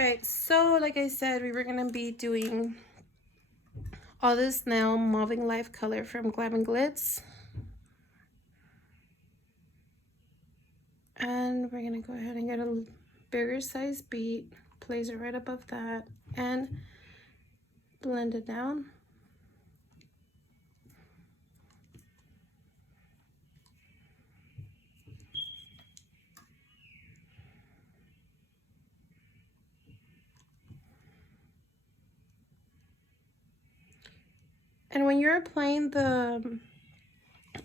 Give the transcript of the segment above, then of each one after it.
Alright, so like I said, we were going to be doing all this now Moving Life color from Glam and Glitz. And we're going to go ahead and get a bigger size bead, place it right above that, and blend it down. And when you're applying the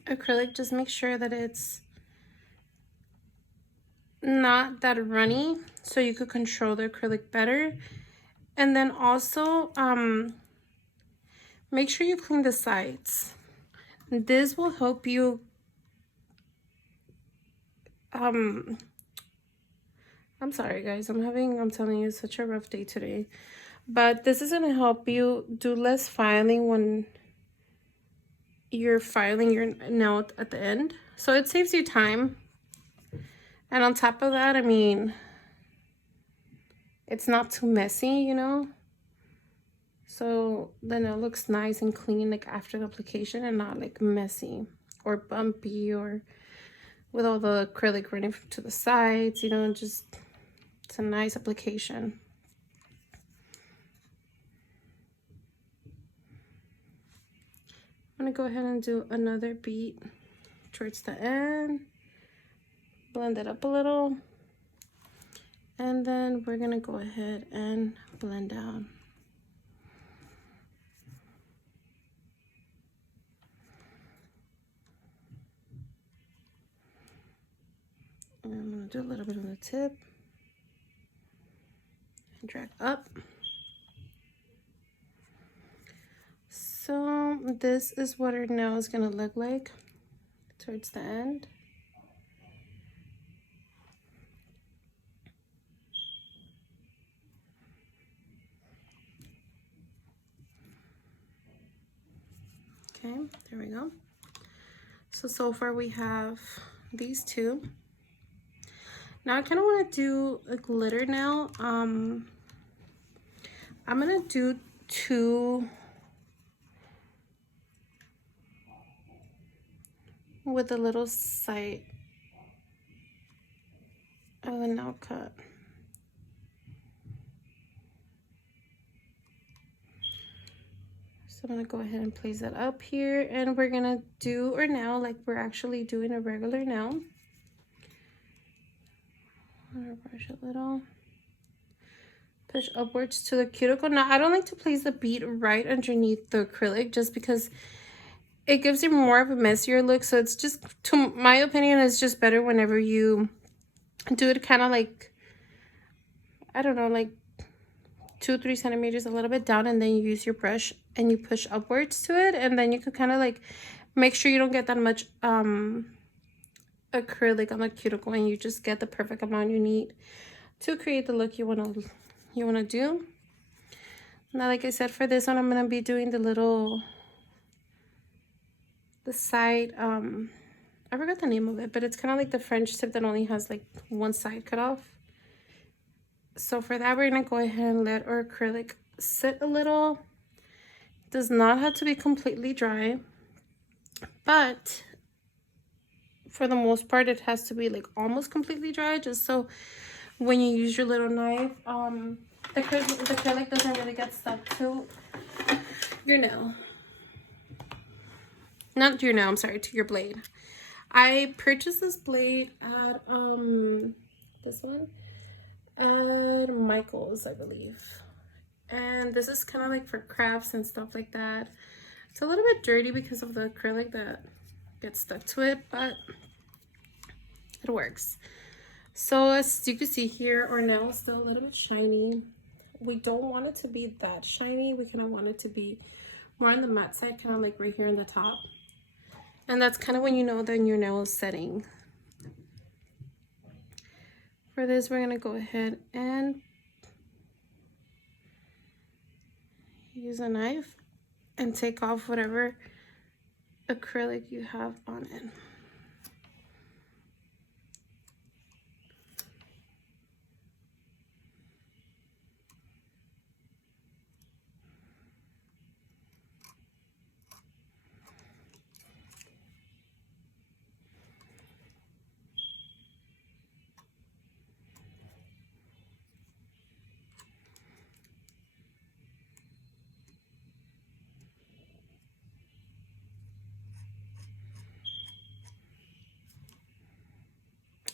acrylic, just make sure that it's not that runny so you could control the acrylic better. And then also make sure you clean the sides. This will help you I'm sorry guys, I'm telling you, such a rough day today. But this is going to help you do less filing when you're filing your nail at the end. So it saves you time. And on top of that, I mean, it's not too messy, you know? So the nail looks nice and clean like after the application, and not like messy or bumpy or with all the acrylic running to the sides, you know, just it's a nice application. I'm gonna go ahead and do another beat towards the end, blend it up a little, and then we're gonna go ahead and blend down. And I'm gonna do a little bit on the tip and drag up. So this is what our nail is gonna look like towards the end. Okay, there we go. So far we have these two. Now I kind of want to do a glitter nail. I'm gonna do two with a little side of a nail cut. So I'm gonna go ahead and place that up here, and we're gonna do our nail like we're actually doing a regular nail. I'm gonna brush a little, push upwards to the cuticle. Now I don't like to place the bead right underneath the acrylic just because it gives you more of a messier look. So it's just, to my opinion, it's just better whenever you do it kind of like, I don't know, like 2-3 centimeters, a little bit down, and then you use your brush and you push upwards to it, and then you could kind of like make sure you don't get that much acrylic on the cuticle, and you just get the perfect amount you need to create the look you want to do. Now, like I said, for this one I'm going to be doing the side, I forgot the name of it, but it's kind of like the French tip that only has like one side cut off. So for that, we're going to go ahead and let our acrylic sit a little. It does not have to be completely dry, but for the most part, it has to be like almost completely dry, just so when you use your little knife, the acrylic doesn't really get stuck to your nail. Not your nail, I'm sorry, to your blade. I purchased this blade at this one at Michael's, I believe. And this is kind of like for crafts and stuff like that. It's a little bit dirty because of the acrylic that gets stuck to it, but it works. So as you can see here, our nail is still a little bit shiny. We don't want it to be that shiny. We kind of want it to be more on the matte side, kind of like right here in the top. And that's kind of when you know that your nail is setting. For this, we're going to go ahead and use a knife and take off whatever acrylic you have on it.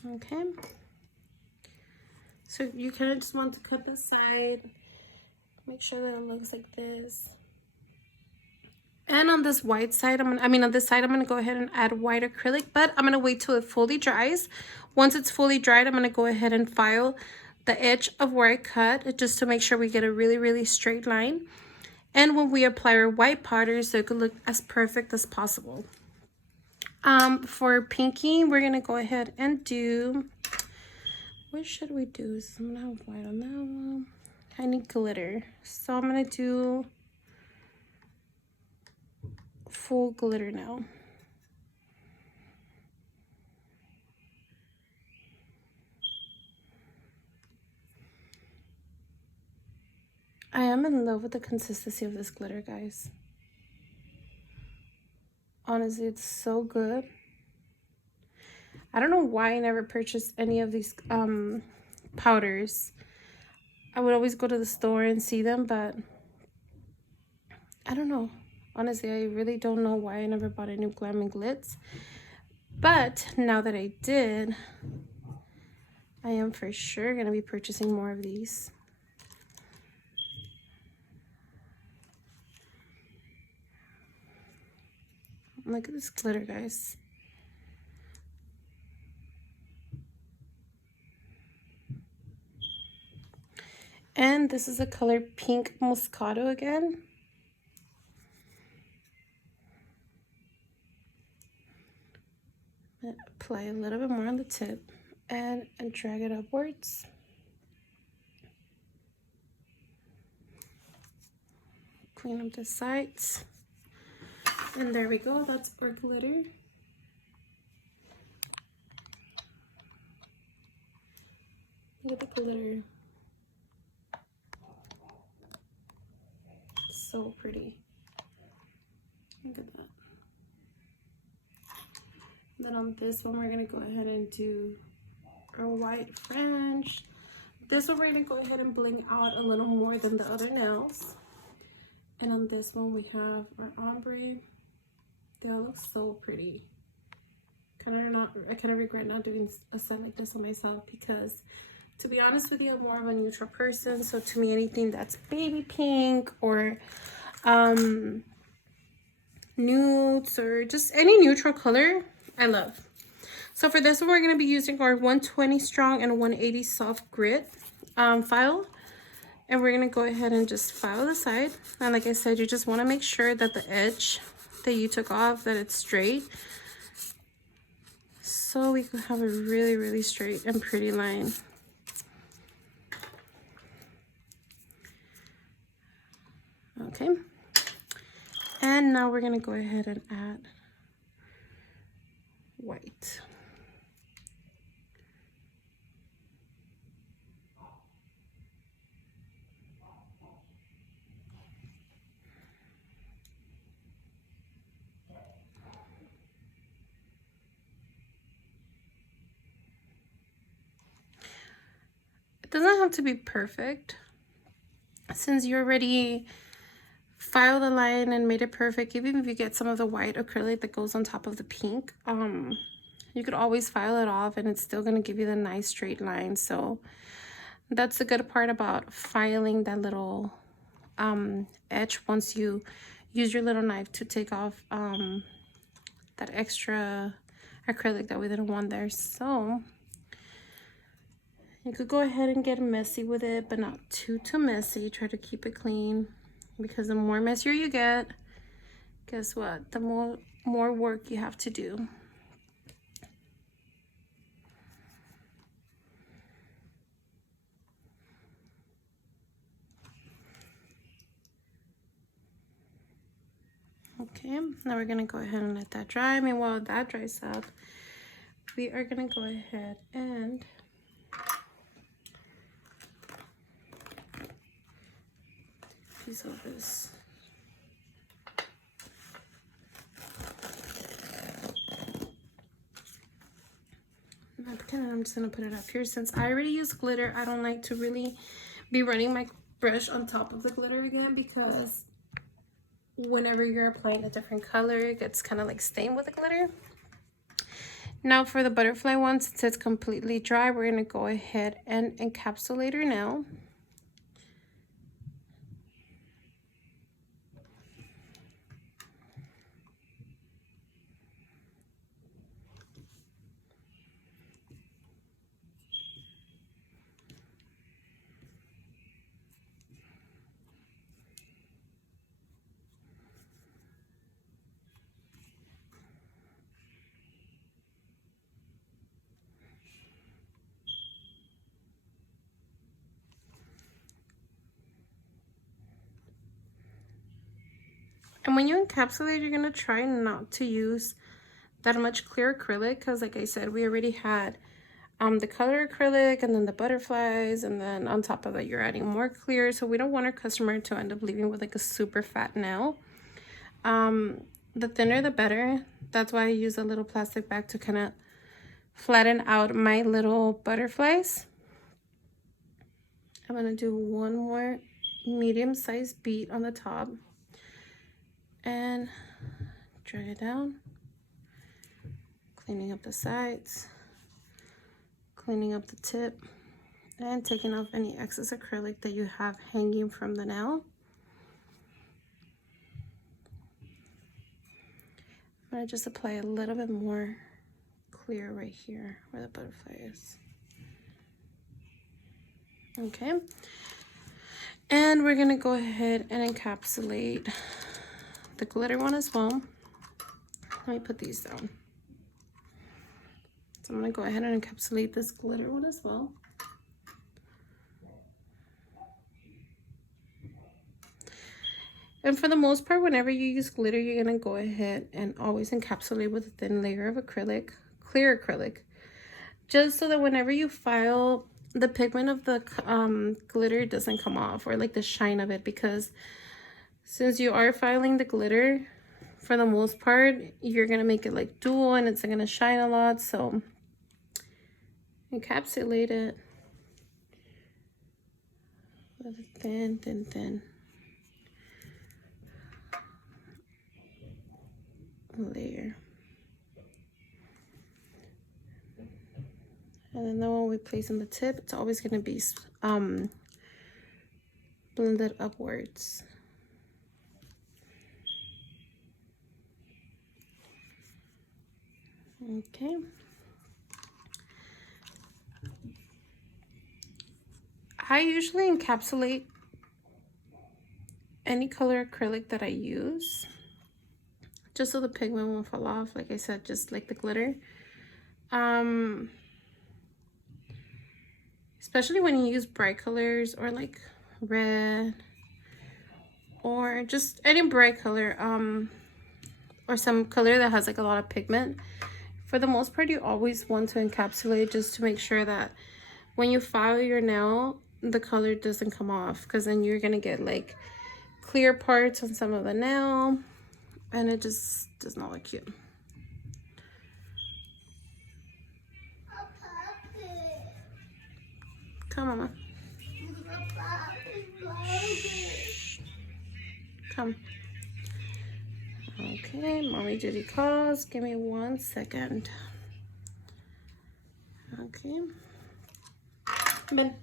Okay. So you kind of just want to cut the side. Make sure that it looks like this. And on this white side, on this side, I'm gonna go ahead and add white acrylic, but I'm gonna wait till it fully dries. Once it's fully dried, I'm gonna go ahead and file the edge of where I cut, just to make sure we get a really, really straight line. And when we apply our white powder, so it could look as perfect as possible. For pinky, we're gonna go ahead and do, what should we do? So I'm gonna have white on that one. I need glitter, so I'm gonna do full glitter now. I am in love with the consistency of this glitter, guys. Honestly, it's so good. I don't know why I never purchased any of these powders. I would always go to the store and see them, but I don't know. Honestly, I really don't know why I never bought any Glam and Glitz. But now that I did, I am for sure going to be purchasing more of these. Look at this glitter, guys. And this is the color Pink Moscato again. Apply a little bit more on the tip and drag it upwards. Clean up the sides. And there we go, that's our glitter. Look at the glitter. So pretty. Look at that. Then on this one, we're gonna go ahead and do our white French. This one, we're gonna go ahead and bling out a little more than the other nails. And on this one, we have our ombre. They all look so pretty. I kind of regret not doing a set like this on myself, because to be honest with you, I'm more of a neutral person. So to me, anything that's baby pink or nudes or just any neutral color, I love. So for this one, we're going to be using our 120 strong and 180 soft grit file. And we're going to go ahead and just file the side. And like I said, you just want to make sure that the edge that you took off, that it's straight, so we can have a really, really straight and pretty line. Okay. And now we're going to go ahead and add white. It doesn't have to be perfect. Since you already filed the line and made it perfect, even if you get some of the white acrylic that goes on top of the pink, you could always file it off and it's still going to give you the nice straight line. So that's the good part about filing that little edge once you use your little knife to take off that extra acrylic that we didn't want there. So you could go ahead and get messy with it, but not too messy. Try to keep it clean, because the more messier you get, guess what? The more work you have to do. Okay, now we're gonna go ahead and let that dry. I mean, while that dries up, we are gonna go ahead and piece of this. Napkin, and I'm just gonna put it up here. Since I already use glitter, I don't like to really be running my brush on top of the glitter again, because whenever you're applying a different color, it gets kind of like stained with the glitter. Now for the butterfly one, since it's completely dry, we're going to go ahead and encapsulate her now. And when you encapsulate, you're going to try not to use that much clear acrylic, because like I said, we already had the color acrylic and then the butterflies, and then on top of that you're adding more clear, so we don't want our customer to end up leaving with like a super fat nail. The thinner the better. That's why I use a little plastic bag to kind of flatten out my little butterflies. I'm going to do one more medium-sized bead on the top and drag it down, cleaning up the sides, cleaning up the tip, and taking off any excess acrylic that you have hanging from the nail. I'm going to just apply a little bit more clear right here where the butterfly is. Okay, and we're going to go ahead and encapsulate the glitter one as well. Let me put these down. So I'm going to go ahead and encapsulate this glitter one as well. And for the most part, whenever you use glitter, you're going to go ahead and always encapsulate with a thin layer of acrylic, clear acrylic, just so that whenever you file, the pigment of the glitter doesn't come off, or like the shine of it, because since you are filing the glitter, for the most part, you're going to make it like dual and it's going to shine a lot. So encapsulate it with a thin, thin, thin layer. And then the one we place on the tip, it's always going to be blended upwards. Okay. I usually encapsulate any color acrylic that I use, just so the pigment won't fall off. Like I said, just like the glitter. Especially when you use bright colors, or like red, or just any bright color, or some color that has like a lot of pigment. For the most part, you always want to encapsulate, just to make sure that when you file your nail, the color doesn't come off, because then you're gonna get like clear parts on some of the nail, and it just does not look cute. Come, Mama. Shh. Come. Okay, Mommy Judy calls. Give me 1 second. Okay. Ben.